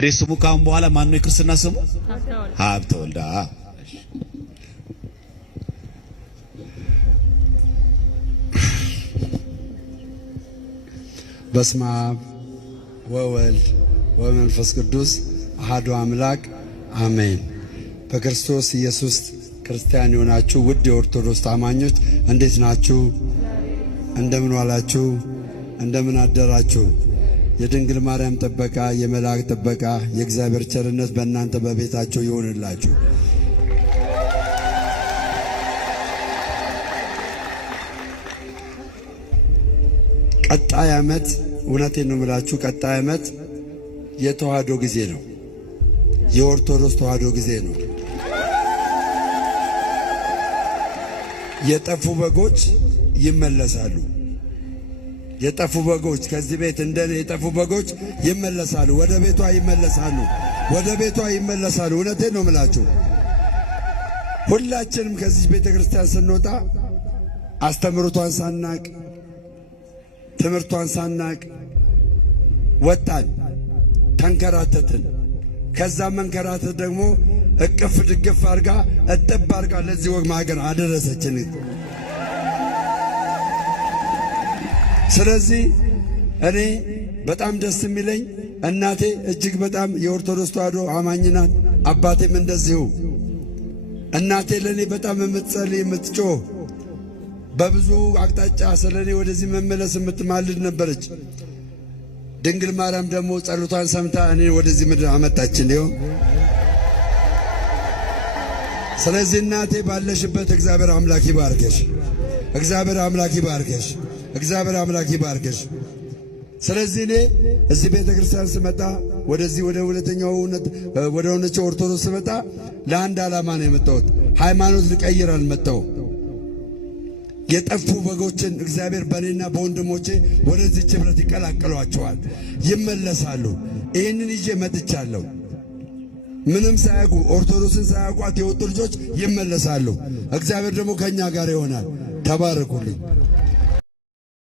እንግዲህ ስሙ ካሁን በኋላ ማን ነው የክርስትና ስሙ? ሀብተ ወልዳ። በስመ አብ ወወልድ ወመንፈስ ቅዱስ አሐዱ አምላክ አሜን። በክርስቶስ ኢየሱስ ክርስቲያን የሆናችሁ ውድ የኦርቶዶክስ አማኞች እንዴት ናችሁ? እንደምን ዋላችሁ? እንደምን አደራችሁ? የድንግል ማርያም ጥበቃ፣ የመላእክት ጥበቃ፣ የእግዚአብሔር ቸርነት በእናንተ በቤታችሁ ይሁንላችሁ። ቀጣይ ዓመት እውነቴን ነው የምላችሁ፣ ቀጣይ ዓመት የተዋህዶ ጊዜ ነው። የኦርቶዶክስ ተዋህዶ ጊዜ ነው። የጠፉ በጎች ይመለሳሉ። የጠፉ በጎች ከዚህ ቤት እንደኔ የጠፉ በጎች ይመለሳሉ። ወደ ቤቷ ይመለሳሉ። ወደ ቤቷ ይመለሳሉ። እውነቴን ነው የምላችሁ። ሁላችንም ከዚህ ቤተ ክርስቲያን ስንወጣ አስተምሮቷን ሳናቅ፣ ትምህርቷን ሳናቅ ወጣን፣ ተንከራተትን። ከዛ መንከራተት ደግሞ እቅፍ ድግፍ አርጋ እጥብ አርጋ ለዚህ ወግ ማገር አደረሰችን። ስለዚህ እኔ በጣም ደስ የሚለኝ እናቴ እጅግ በጣም የኦርቶዶክስ ተዋህዶ አማኝ ናት። አባቴም እንደዚሁ። እናቴ ለኔ በጣም የምትጸልይ የምትጮህ፣ በብዙ አቅጣጫ ስለኔ ወደዚህ መመለስ የምትማልድ ነበረች። ድንግል ማርያም ደግሞ ጸሎቷን ሰምታ እኔ ወደዚህ ምድር አመጣችን። ይኸው። ስለዚህ እናቴ ባለሽበት እግዚአብሔር አምላክ ይባርከሽ። እግዚአብሔር አምላክ ይባርከሽ። እግዚአብሔር አምላክ ይባርከሽ። ስለዚህ እኔ እዚህ ቤተ ክርስቲያን ስመጣ ወደዚህ ወደ ሁለተኛው ወደ ሆነችው ኦርቶዶክስ ስመጣ ለአንድ ዓላማ ነው የመጣሁት። ሃይማኖት ልቀይር አልመጣሁም። የጠፉ በጎችን እግዚአብሔር በእኔና በወንድሞቼ ወደዚህ ኅብረት ይቀላቅሏቸዋል፣ ይመለሳሉ። ይህንን ይዤ መጥቻለሁ። ምንም ሳያውቁ ኦርቶዶክስን ሳያውቋት የወጡ ልጆች ይመለሳሉ። እግዚአብሔር ደግሞ ከእኛ ጋር ይሆናል። ተባረኩልኝ።